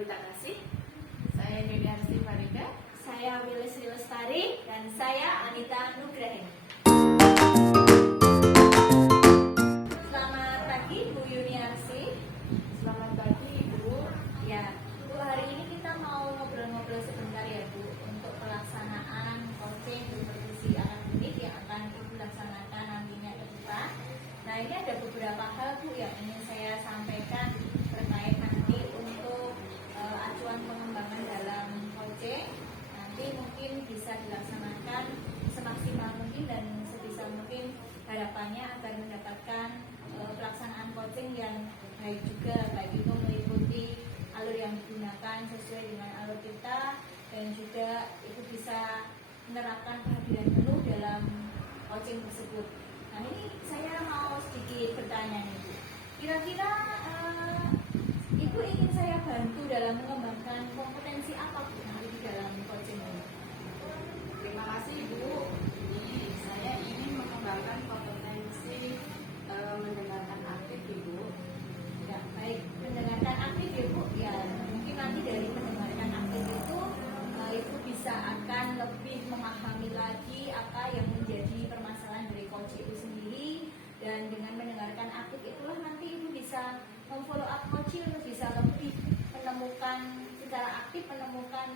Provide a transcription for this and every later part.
Berita Kasih. Saya Yuniarsi Farida. Saya Wilis Lestari. Dan saya Anita Nugrahen. Selamat pagi Bu Yuniarsi. Selamat pagi Ibu. Ya, Bu, hari ini kita mau ngobrol-ngobrol sebentar ya Bu, untuk pelaksanaan coaching supervisi anak didik yang akan Ibu laksanakan nantinya ke depan. Nah, ini ada beberapa hal Bu yang ingin saya sampaikan terkait nanti untuk acuan pengembangan dalam coaching. Nanti mungkin bisa dilaksanakan semaksimal mungkin dan sebisa mungkin, harapannya agar mendapatkan pelaksanaan coaching yang baik juga, baik itu meliputi alur yang digunakan sesuai dengan alur kita, dan juga itu bisa menerapkan kehadiran penuh dalam coaching tersebut. Nah, ini saya mau sedikit bertanya nih Bu. Kira-kira Ibu ingin saya bantu dalam mengembangkan kompetensi apa Bu nanti di dalam coaching ini? Terima kasih Ibu. Ini saya ingin mengembangkan kompetensi mendengarkan aktif Ibu. Ya, baik, mendengarkan aktif ya Bu. Ya, mungkin nanti dari mendengarkan aktif itu Ibu bisa akan lebih memahami lagi apa yang menjadi permasalahan dari coach itu sendiri, dan dengan mendengarkan aktif itulah nanti Ibu bisa memfollow up coach, bisa lebih menemukan secara aktif menemukan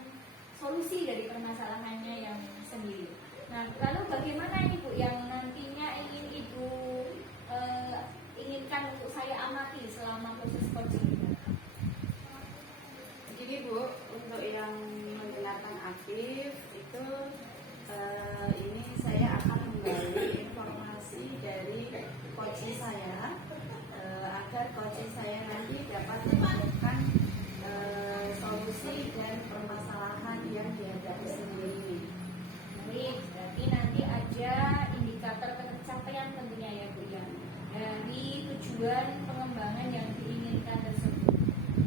solusi dari permasalahannya yang sendiri. Nah, lalu bagaimana ini Bu yang nantinya ingin Ibu inginkan untuk saya amati selama proses coaching ini? Begini Bu, untuk yang mendengarkan aktif itu ini saya akan menggali informasi dari coach saya agar coach saya nanti dapat menemukan solusi dan permasalahan yang dihadapi sendiri. Baik, berarti nanti ada indikator pencapaian tentunya ya Bu ya, dari tujuan pengembangan yang diinginkan tersebut.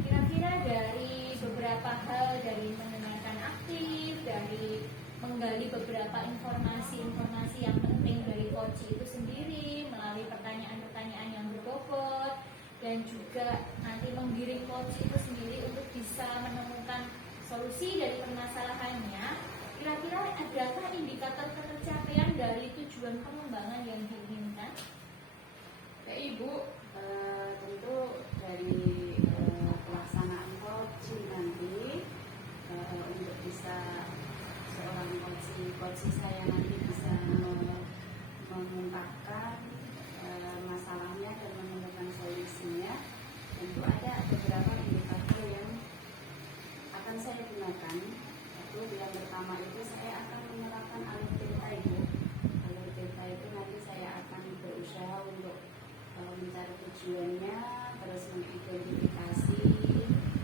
Kira-kira dari beberapa hal, dari mendengarkan aktif, dari menggali beberapa informasi-informasi yang penting dari coach itu sendiri melalui pertanyaan-pertanyaan yang berbobot, dan juga nanti menggiring coach itu sendiri untuk bisa menemukan solusi dari permasalahannya. Kira-kira adakah indikator pencapaian dari tujuan pengembangan yang diinginkan? Ya Ibu, tentu dari pelaksanaan coaching nanti untuk bisa seorang coach saya nanti bisa mengungkapkan masalahnya dan menemukan solusinya, tentu ada beberapa indikator yang akan saya gunakan. Itu yang pertama itu saya akan menerapkan alur cerita Ibu. Alur cerita itu nanti saya akan berusaha untuk mencari tujuannya, terus mengidentifikasi.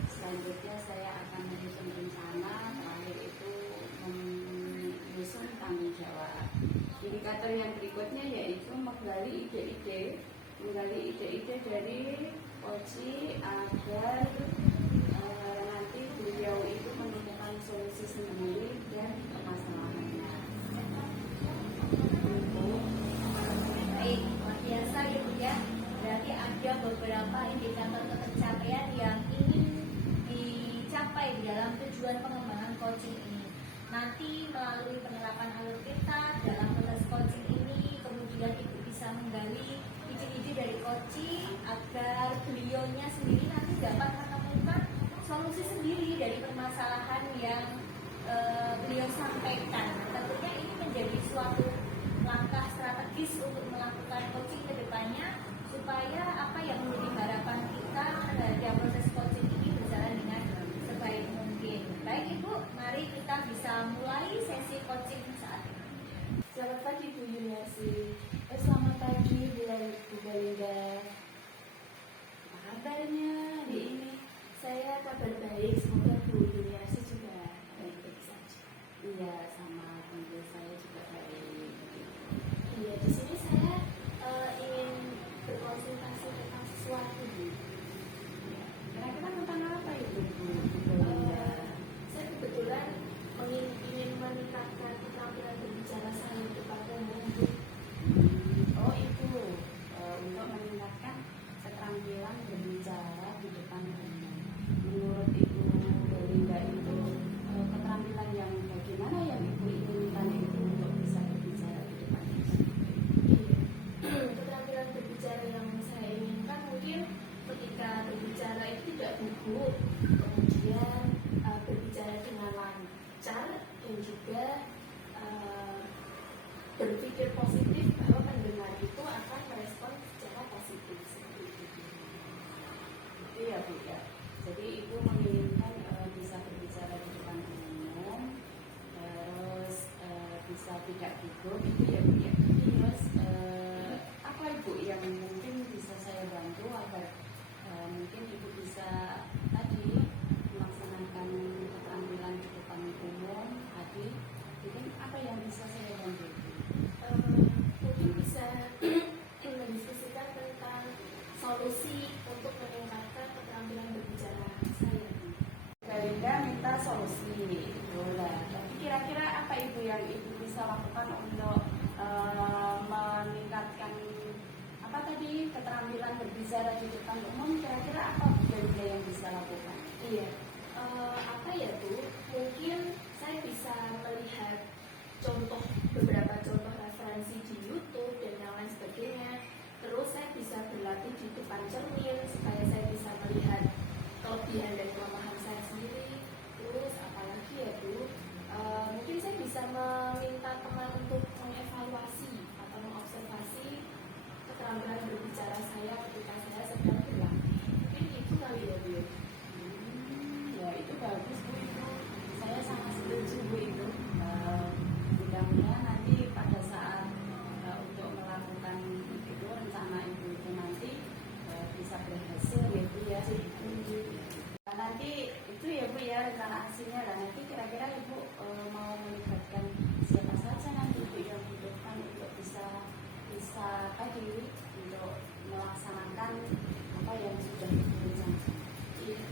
Selanjutnya saya akan menyusun rencana, terakhir itu menyusun tanggung jawab. Indikator yang berikutnya yaitu menggali ide-ide dari coach agar nanti beliau itu menemukan solusi sendiri dan permasalahannya. Baik, luar biasa ya Bu ya. Berarti ada beberapa indikator pencapaian yang ingin dicapai di dalam tujuan pengembangan coaching ini. Nanti melalui penerapan alur kita dalam proses coaching ini, kemudian Ibu bisa menggali ide-ide dari coaching agar beliaunya sendiri nanti dapat menemukan solusi sendiri dari permasalahan yang beliau sampaikan. Tentunya ini menjadi suatu langkah strategis untuk melakukan coaching ke depannya, supaya apa yang menjadi harapan kita terhadap proses coaching ini berjalan dengan sebaik mungkin. Baik Ibu, mari kita bisa mulai sesi coaching saat ini. Selamat pagi Bu Yuniarsi. Selamat pagi Bu Belinda. Apa kabarnya hari ini? Saya kabar baik, semoga Bu Yuniarsi juga baik-baik saja. Iya, sama tentu saya juga baik. Iya, di sini saya ingin berkonsultasi tentang sesuatu Bu. Kira-kira tentang apa itu Bu? Saya kebetulan ingin meningkatkan keterampilan berbicara saya di depan umum Bu. dan juga berpikir positif bahwa pendengar itu akan merespon secara positif seperti itu. Itu ya Bu ya. Jadi Ibu menginginkan bisa berbicara di depan umum, terus bisa tidak gugup, itu ya Bu ya. Terus apa Ibu yang mungkin bisa saya bantu agar mungkin Ibu bisa tadi melaksanakan keterampilan di depan umum tadi, mungkin apa yang bisa saya bantu? Mungkin bisa mendiskusikan tentang solusi untuk meningkatkan keterampilan berbicara saya. Galinda minta solusi bola. Tapi kira-kira apa Ibu yang Ibu bisa lakukan untuk meningkatkan apa tadi keterampilan berbicara di depan umum? Kira-kira apa Bu Galinda yang bisa lakukan? Iya, apa ya Bu? Mungkin saya bisa melihat beberapa contoh referensi di YouTube dan yang lain sebagainya. Terus saya bisa berlatih di depan cermin supaya saya bisa melihat kelebihan dan kelemahan saya sendiri. Terus apalagi ya Bu? Mungkin saya bisa meminta teman untuk mengevaluasi atau mengobservasi keterampilan berbicara saya ketika saya sedang berlatih. Mungkin itu kali ya Bu. Ya itu bagus Bu itu. Saya sangat setuju Bu itu. Mudah-mudahan nanti pada saat untuk melakukan itu rencana Ibu itu nanti bisa berhasil ya Bu ya. Nah, nanti itu ya Bu ya rencana aksinya lah. Nanti kira-kira Ibu mau melibatkan siapa saja nanti Ibu yang butuhkan untuk bisa tadi untuk melaksanakan apa yang sudah Ibu rencanakan. Iya.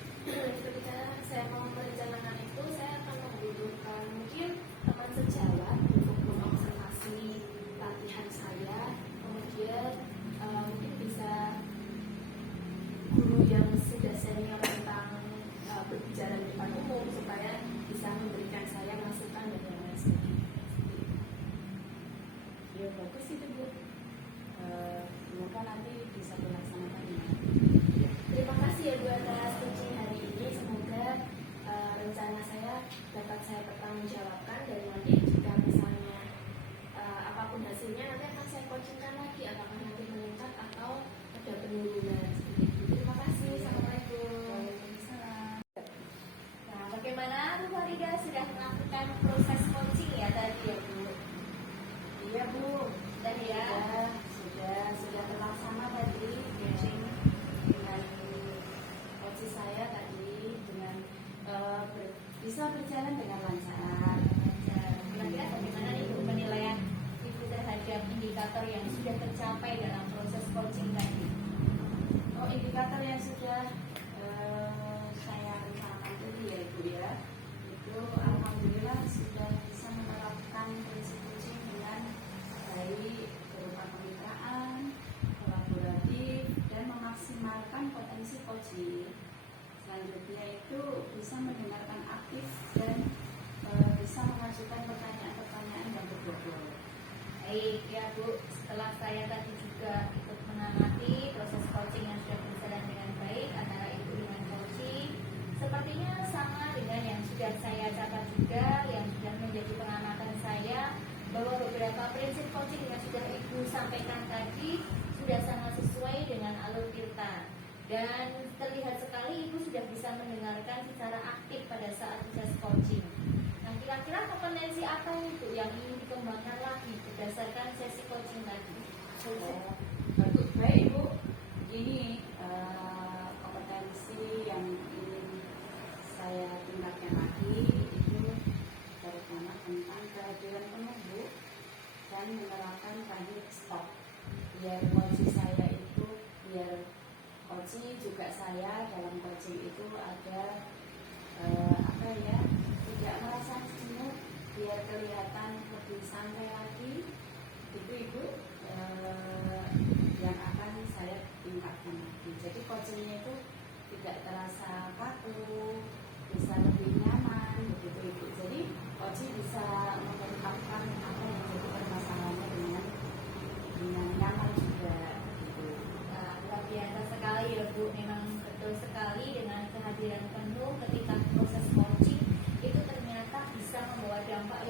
Ketika saya mau merencanakan itu, saya akan membutuhkan mungkin teman sejawat untuk mengobservasi latihan saya. Kemudian mungkin bisa guru yang sudah senior tentang berbicara di depan umum supaya bisa memberikan saya masukan dan yang lain sebagainya. Ya bagus itu Bu. Semoga nanti bisa dilaksanakan ini. Terima kasih ya Bu atas coaching hari ini. Semoga rencana saya dapat saya pertanggungjawabkan dan nanti jika misalnya apapun hasilnya nanti akan saya coachingkan lagi apakah nanti meningkat atau ada penurunan seperti itu. Terima kasih. Assalamualaikum. Waalaikumsalam. Nah, bagaimana Bu Farida sudah melakukan proses coaching ya tadi ya Bu? Iya Bu. Tadi ya. Sudah terlaksana tadi coaching dengan coach saya tadi dengan bisa berjalan dengan lancar. Kira-kira bagaimana nih Bu penilaian Ibu terhadap indikator yang sudah tercapai dalam proses coaching tadi? Oh, indikator yang sudah saya rencanakan tadi ya Ibu ya, itu alhamdulillah sudah bisa menerapkan prinsip coaching dengan baik berupa kemitraan, kolaboratif, dan memaksimalkan potensi coaching. Selanjutnya itu bisa mendengarkan aktif dan bisa mengajukan pertanyaan-pertanyaan yang berbobot. Baik ya Bu, setelah saya tadi juga ikut mengamati proses coaching yang sudah berjalan dengan baik antara Ibu dengan coaching, sepertinya sama dengan yang sudah saya catat juga, yang sudah menjadi pengamatan saya, bahwa beberapa prinsip coaching yang sudah Ibu sampaikan tadi sudah sangat sesuai dengan alur kita. Dan terlihat sekali Ibu sudah bisa mendengarkan secara aktif pada saat proses coaching. Nah, kira-kira kompetensi apa itu yang ingin dikembangkan lagi berdasarkan sesi coaching tadi? Bagus, baik Ibu. Ini kompetensi yang ingin saya tingkatkan lagi itu terutama tentang kehadiran penuh Bu dan menerapkan teknik stop. Biar coaching saya itu, biar coaching juga saya dalam coaching itu ada apa ya, tidak merasa jenuh, biar kelihatan lebih santai lagi. Itu Ibu yang akan saya tingkatkan lagi. Jadi coachingnya itu tidak terasa kaku, bisa lebih nyaman begitu Ibu. Jadi coaching bisa mengungkapkan apa yang jadi permasalahannya dengan nyaman juga gitu. Nah, luar biasa sekali ya Bu, memang betul sekali dengan kehadiran penuh ketika proses coaching itu ternyata bisa membawa dampak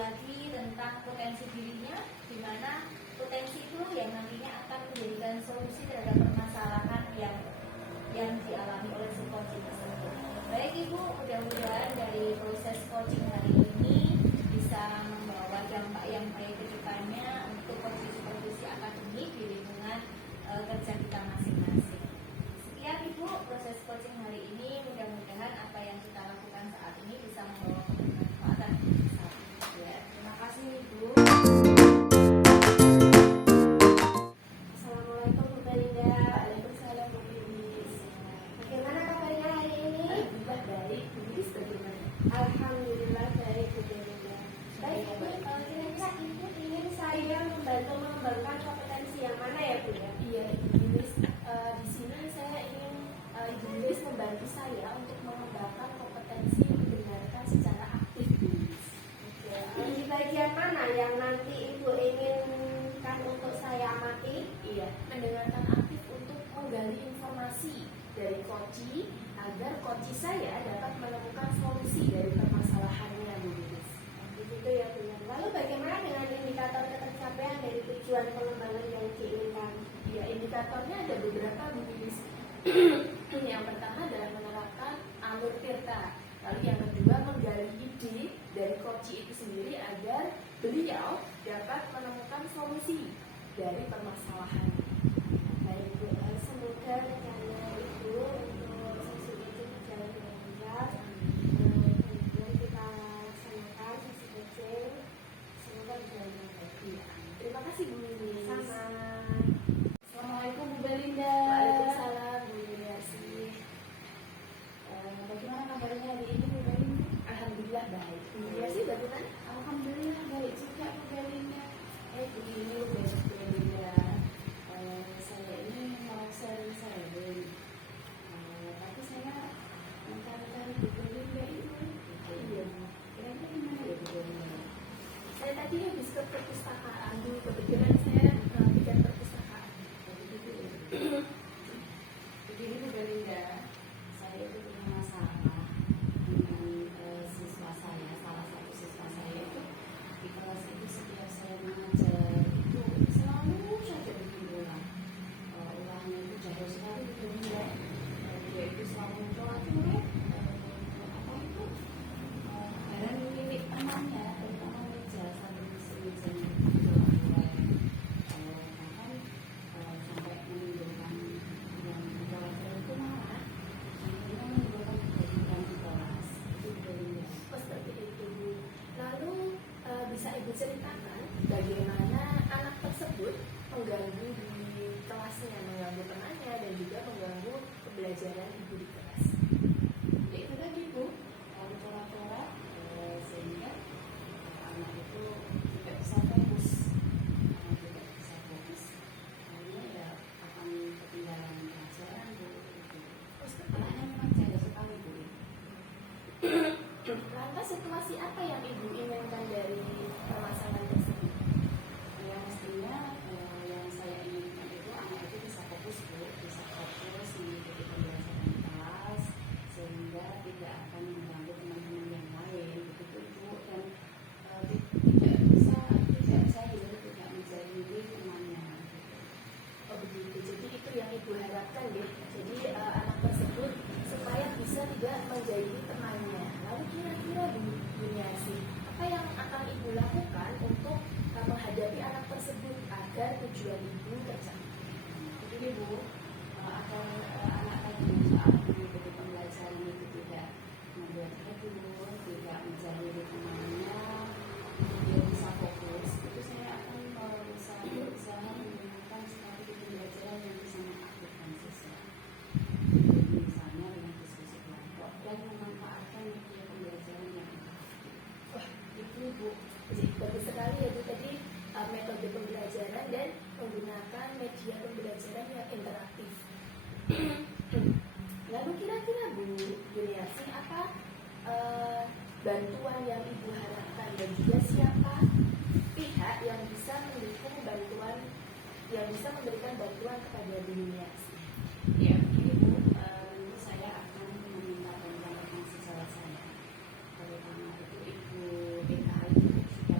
lagi tentang potensi dirinya, di mana potensi itu yang nantinya akan menjadikan solusi terhadap permasalahan yang dialami oleh si coach tersebut. Baik Ibu, mudah-mudahan dari proses coaching hari ini bisa membawa dampak yang baik ke depannya untuk kondisi-kondisi akademik di lingkungan kerja kita masing-masing. Sekian Ibu proses coaching hari ini, mudah-mudahan apa yang kita lakukan saat ini bisa membawa kebermanfaatan besar. Ya, Terima kasih Ibu. Assalamualaikum Bu Belinda. Waalaikumsalam Bu Lilis. Bagaimana kabarnya hari ini? Alhamdulillah baik. Bu Lilis bagaimana? Alhamdulillah baik Bu Belinda. Baik Bu, kira-kira Ibu ingin saya membantu mengembangkan kompetensi yang mana ya Bu ya? Iya Ibu Lilis, di sini saya ingin Ibu Lilis membantu saya untuk mengembangkan kompetensi mendengarkan secara aktif Bu Lilis. Oke, di bagian mana yang nanti Ibu inginkan untuk saya amati? Iya, mendengarkan aktif untuk menggali informasi dari koci agar koci saya dapat menemukan solusi dari permasalahannya Bu Lilis. Begitu ya Bu ya. Lalu bagaimana dengan indikator ketercapaian dari tujuan pengembangan yang diinginkan? Ya, indikatornya ada beberapa Bu Lilis. Yang pertama adalah menerapkan alur tirta. Lalu yang kedua menggali ide dari koci itu sendiri agar beliau dapat menemukan solusi dari permasalahan. Baik Bu, semoga rencana Ibu untuk sesi itu berjalan dengan lancar. Kemudian kita laksanakan sesi coaching. Semoga berjalan dengan baik. Iya. Terima kasih Bu Lilis. Sama. Assalamualaikum Bu Belinda. Waalaikumsalam Bu Yuniarsi. Bagaimana kabarnya hari ini Bu Belinda? Alhamdulillah baik. Bu Yuniarsi bagaimana? Alhamdulillah baik juga Bu Belinda. Begini Bu Belinda, saya ini mau sharing. Tapi saya mencari-cari Bu Belinda itu. Iya. Kira-kira gimana ya Bu Belinda? Saya tadi habis ke perpustakaan Bu. Kebetulan saya bidang perpustakaan. Begini Bu Belinda, saya itu punya masalah dengan siswa saya, salah satu siswa saya itu di kelas itu setiap saya mengajar itu selalu saja berulang. Ulangnya itu jauh sekali Bu Belinda. Dia itu selalu coret-coret apa itu barang milik temannya, terutama meja sampai mejanya itu bahkan sampai menimbulkan yang coret-coret itu marah, akhirnya menimbulkan kebaikan di kelas itu Bu Belinda. Oh, seperti itu Bu. Lalu bisa Ibu ceritakan bagaimana anak tersebut mengganggu di kelasnya, mengganggu temannya dan juga mengganggu pembelajaran Ibu di kelas. Ya itu tadi Bu, kalau coret-coret sehingga anak itu tidak bisa fokus, akhirnya ya akan ketinggalan pelajaran Bu. Oh, seperti itu. Anaknya memang jaya sekali Bu. Lantas situasi apa yang Ibu inginkan dari permasalahan tersebut? Ya mestinya yang saya inginkan itu anak itu bisa fokus Bu, bisa fokus mengikuti pembelajaran di kelas sehingga tidak akan mengganggu teman-teman yang lain begitu Bu, dan tidak bisa tidak jahil, tidak menjahili temannya gitu. Oh begitu, jadi itu yang Ibu harapkan ya. Jadi anak tersebut supaya bisa tidak menjadi temannya. Lalu kira-kira Bu Yuniarsi, apa yang akan Ibu lakukan untuk menghadapi anak tersebut agar tujuan Ibu tercapai? Jadi Bu, agar anak tadi saat mengikuti pembelajaran itu tidak membuat gaduh, tidak menjahili temannya, dia bisa fokus, itu saya akan berusaha menggunakan strategi pembelajaran yang bisa mengaktifkan siswa. Misalnya dengan diskusi kelompok dan memanfaatkan media pembelajaran yang interaktif. Wah, itu Bu, jadi bagus sekali ya Bu tadi metode pembelajaran dan menggunakan media pembelajaran yang interaktif. Lalu kira-kira Bu Yuniarsi apa bantuan yang Ibu harapkan dan juga siapa pihak yang bisa mendukung bantuan yang bisa memberikan bantuan kepada Bu Yuniarsi? Ya, begini Bu, tentu saya akan meminta bantuan rekan sejawat saya, terutama itu Ibu PKI, Ibu Sita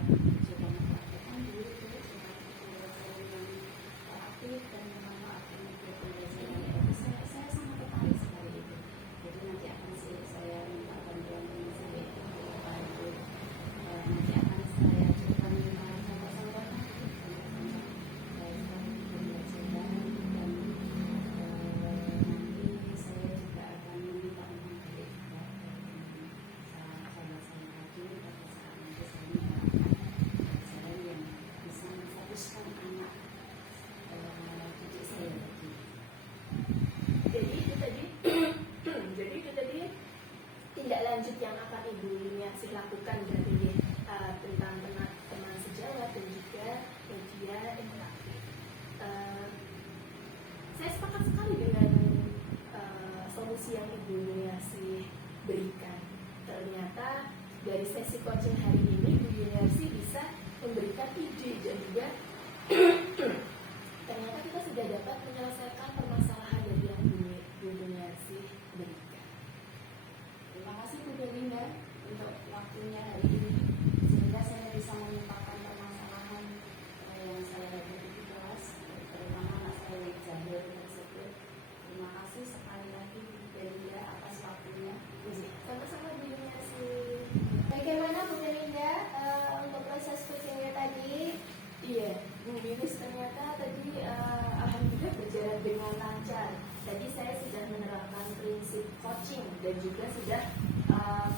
dan juga sudah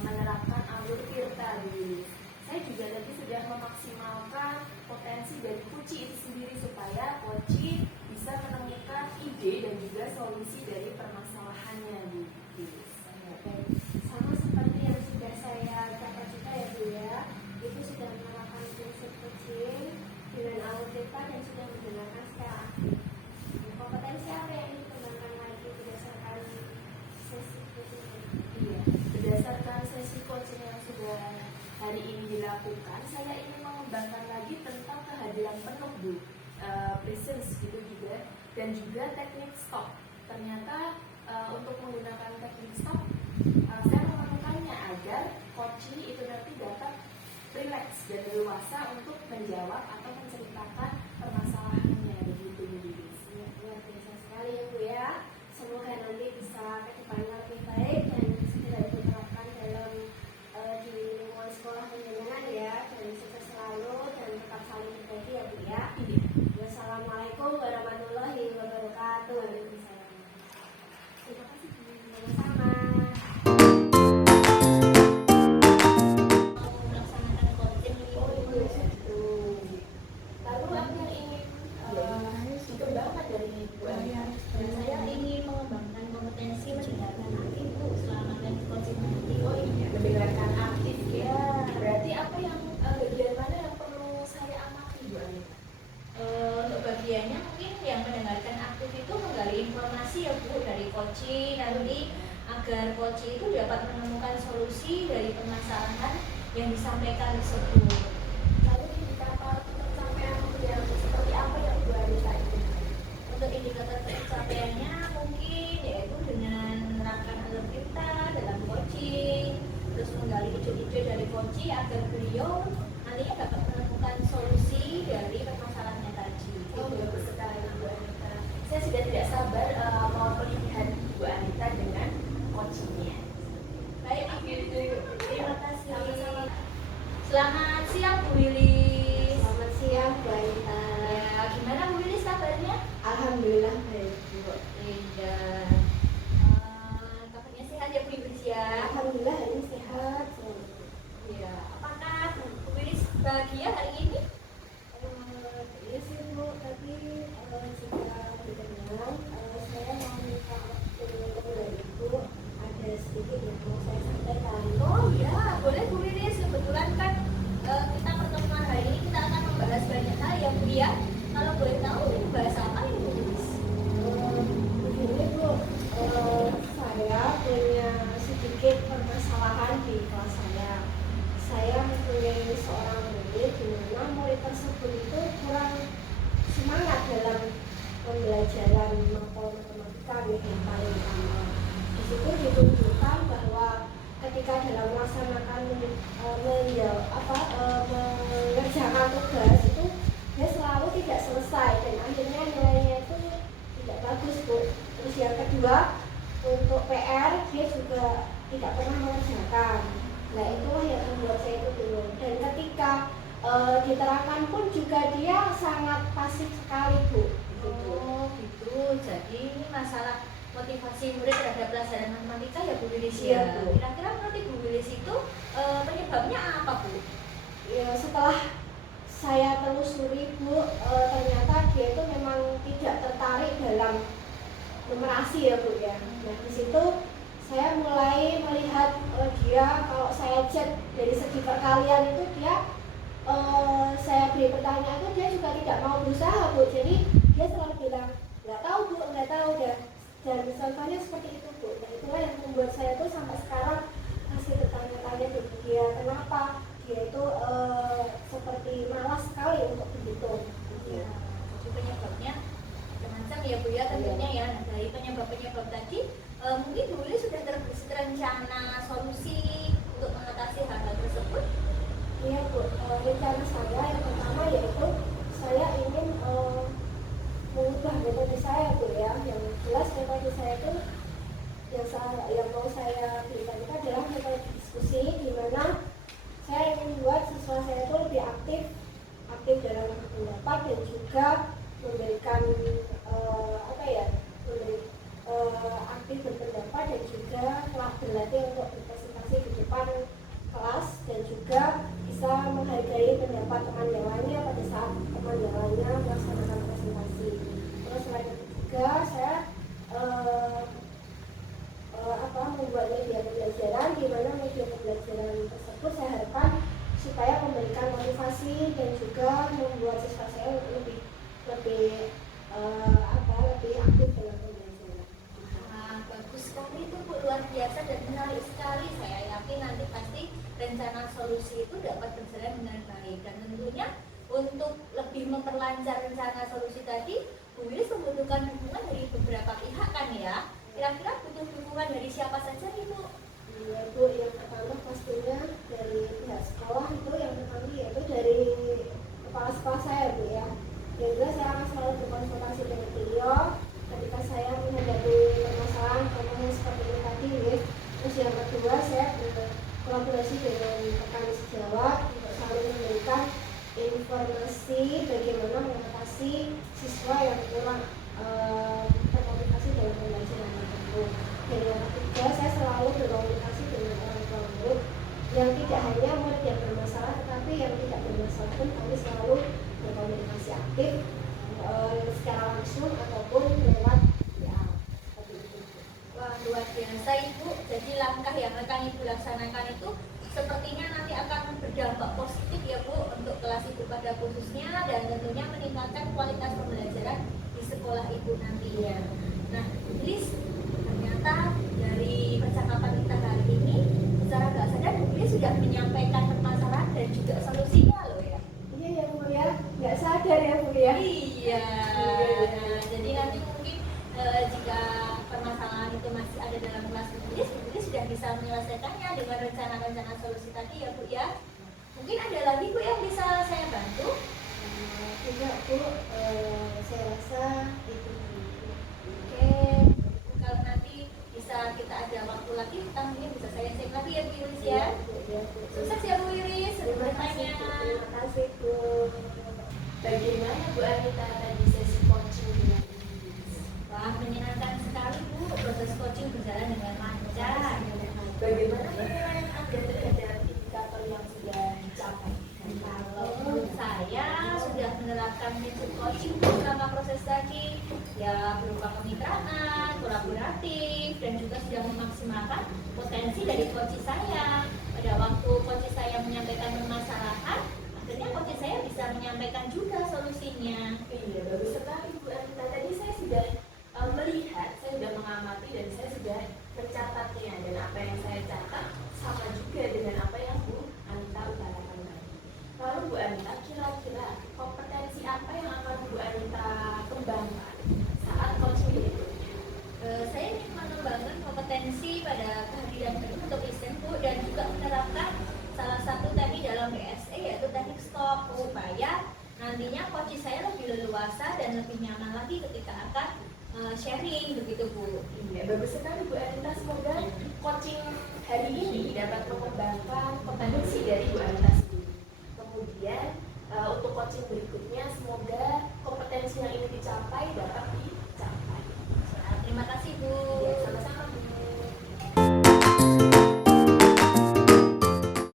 menerapkan alur tirta Bu. Saya juga tadi sudah memaksimalkan potensi dari Koci itu sendiri supaya Koci bisa menemukan ide dan juga solusi dari permasalahannya Bu. Sama seperti yang sudah saya capai juga ya Bu ya, itu sudah menerapkan prinsip coaching dengan alur kita dan sudah menggunakan secara aktif. Kompetensi apa yang dikembangkan lagi berdasarkan sesi coaching ini? Iya, berdasarkan sesi coaching yang sudah hari ini dilakukan, saya ingin mengembangkan lagi tentang kehadiran penuh Bu, presence gitu juga, dan juga teknik stop. Ternyata untuk menggunakan teknik stop, saya memerlukannya agar coaching itu nanti dapat relax dan leluasa untuk menjawab atau menceritakan permasalahannya begitu Bu. Ya, luar biasa sekali ya Bu ya. Semoga nanti bisa ke depannya lebih baik dan segera diterapkan dalam di lingkungan sekolah penjenengan ya, dan sukses selalu dan tetap saling berbagi ya Bu ya. Wassalamualaikum warahmatullahi wabarakatuh. Terima kasih Bu. Sama-sama. Mau melaksanakan coaching Oh itu iya gitu. Lalu apa yang ingin Dikembangkan dari Bu Anita. dan saya ingin mengembangkan kompetensi mendengarkan aktif Bu selama teknik coaching nanti. Oh iya, mendengarkan aktif ya. Berarti apa yang bagian mana yang perlu saya amati Bu Anita? Untuk bagiannya mungkin yang mendengarkan aktif itu menggali informasi ya Bu dari coaching nanti agar coaching itu dapat menemukan solusi dari permasalahan yang disampaikan tersebut. lalu indikator pencapaian yang seperti apa yang Bu Anita inginkan? Untuk indikator pencapaiannya mungkin yaitu dengan menerapkan alur kita dalam coaching, terus menggali ide-ide dari coaching agar beliau nantinya dapat menemukan solusi dari permasalahannya tadi. Oh, bagus sekali Bu Anita. Saya sudah tidak sabar mau melihat Bu Anita dengan coachingnya. Baik Ibu, terima kasih. Sama-sama. Selamat siang Bu Wilis. Selamat siang Bu Anita. Ya, gimana Bu Wilis kabarnya? Alhamdulillah baik Bu. Iya. Kabarnya sehat ya Bu Wilis ya. Alhamdulillah hari ini sehat. Iya. Apakah Bu Wilis bahagia hari ini? Iya sih Bu, tapi jika berkenan saya mau minta waktu dari Ibu, ada sedikit yang mau saya sampaikan. Oh ya, boleh Bu Wilis. Kebetulan kan kita pertemuan hari ini kita akan membahas banyak hal ya Bu ya. Kalau boleh tahu bahas apa ini Bu Wilis? Begini Bu, saya punya sedikit permasalahan di kelas saya. Saya mempunyai seorang murid di mana murid tersebut itu kurang semangat dalam pembelajaran matematika yang paling utama. Di situ ditunjukkan bahwa ketika dalam melaksanakan mengerjakan tugas itu dia selalu tidak selesai dan akhirnya nilainya itu tidak bagus Bu. Terus yang kedua, untuk PR dia juga tidak pernah mengerjakan. Nah itulah yang membuat saya itu bingung. Dan ketika diterapkan pun juga dia sangat pasif sekali Bu. Gitu. Oh gitu. Jadi ini masalah motivasi murid terhadap pelajaran matematika ya Bu Wilis Iya, ya. Bu. Kira-kira menurut Bu Wilis itu penyebabnya apa Bu? Ya, setelah saya telusuri Bu, ternyata dia itu memang tidak tertarik dalam numerasi ya Bu ya. Nah di situ saya mulai melihat dia, kalau saya cek dari segi perkalian itu dia saya beri pertanyaan itu dia juga tidak mau berusaha Bu. Jadi dia selalu bilang nggak tahu Bu, nggak tahu ya. Dan contohnya seperti itu Bu. Nah itulah yang membuat saya tuh sampai sekarang masih bertanya-tanya dengan dia, kenapa dia itu seperti malas sekali untuk berhitung. Ya, jadi penyebabnya macam-macam ya Bu ya tentunya ya. Nah, dari penyebab-penyebab tadi mungkin Bu Wilis sudah terencana solusi untuk mengatasi hal-hal tersebut. Iya Bu, rencana saya yang pertama yaitu saya ingin mengubah metode saya Bu ya. Yang jelas metode saya itu yang mau saya berikan itu adalah metode diskusi, di mana saya ingin membuat siswa saya itu lebih aktif dalam berpendapat dan juga memberikan aktif berpendapat dan juga telah belajar pendapat teman yang lainnya pada saat teman yang lainnya melaksanakan presentasi. Terus selain itu juga saya membuat media pembelajaran, di mana media pembelajaran tersebut saya harapkan supaya memberikan motivasi dan juga membuat siswa saya lebih aktif dalam pembelajaran. Bagus sekali itu Bu, luar biasa dan menarik sekali. Saya yakin nanti pasti rencana solusi itu dapat berjalan dengan baik, dan tentunya untuk lebih memperlancar rencana solusi tadi, Bu Wilis membutuhkan dukungan dari beberapa pihak kan ya? Kira-kira butuh dukungan dari siapa saja nih Bu? Ya Bu, yang pertama pastinya dari pihak sekolah, itu yang pertama yaitu dari kepala sekolah saya Bu ya. Dan juga saya akan selalu berkonsultasi dengan beliau ketika saya menghadapi permasalahan seperti ini tadi ya. Terus yang kedua, saya berkolaborasi dengan rekan sejawat untuk selalu memberikan informasi bagaimana mengatasi siswa yang kurang termotivasi dalam pembelajaran tertentu. Dan yang ketiga, saya selalu berkomunikasi dengan orang tua murid yang tidak hanya murid yang bermasalah, tetapi yang tidak bermasalah pun kami selalu berkomunikasi aktif secara langsung ataupun lewat ya, seperti itu. Wah, luar biasa Ibu. Jadi langkah yang akan Ibu laksanakan itu sepertinya nanti akan berdampak positif ya Bu untuk kelas Ibu pada khususnya, dan tentunya meningkatkan kualitas pembelajaran di sekolah Ibu nantinya. Nah, Liz, ternyata dari percakapan kita hari ini secara nggak sadar Bu Liz sudah menyampaikan permasalahan dan juga solusinya loh ya. Iya ya Bu ya, nggak sadar ya Bu ya. Iya. Nah, jadi nanti mungkin jika permasalahan itu masih ada dalam kelas Bu Liz sudah bisa menyelesaikannya dengan rencana-rencana solusi tadi ya Bu ya. Mungkin ada lagi Bu yang bisa saya bantu? Tidak Bu, saya rasa itu. Oke, kalau nanti bisa kita ada waktu lagi, kita mungkin bisa saya cek lagi ya Bu Iris ya. Sukses ya Bu Iris, Terima kasih bertanya. Bu. Terima kasih Bu. Bagaimana Bu Anita tadi sesi coaching dengan Iris? Wah, menyenangkan sekali Bu, proses coaching berjalan dengan lancar. Bagaimana penilaian Anda terhadap indikator yang sudah dicapai? Kalau menurut saya sudah menerapkan metode coaching selama proses tadi, ya berupa kemitraan, kolaboratif, dan juga sudah memaksimalkan potensi dari coach saya. Pada waktu coach saya menyampaikan permasalahan, akhirnya coach saya bisa menyampaikan juga solusinya. Iya, bagus sekali Bu Anita. Tadi saya sudah melihat, saya sudah mengamati, dan saya sudah mencatatnya. Dan apa yang saya catat sama juga dengan apa yang Bu Anita utarakan tadi. Lalu Bu Anita, kira-kira kompetensi apa yang akan Bu Anita kembangkan saat coaching berikutnya? Saya ingin mengembangkan kompetensi pada kehadiran untuk listen Bu, dan juga menerapkan salah satu tadi dalam BSE yaitu teknik stop, supaya nantinya coach saya lebih leluasa dan lebih nyaman lagi ketika akan sharing begitu Bu. Iya, bagus sekali Bu Anita. Semoga coaching hari ini dapat mengembangkan kompetensi dari Bu Anita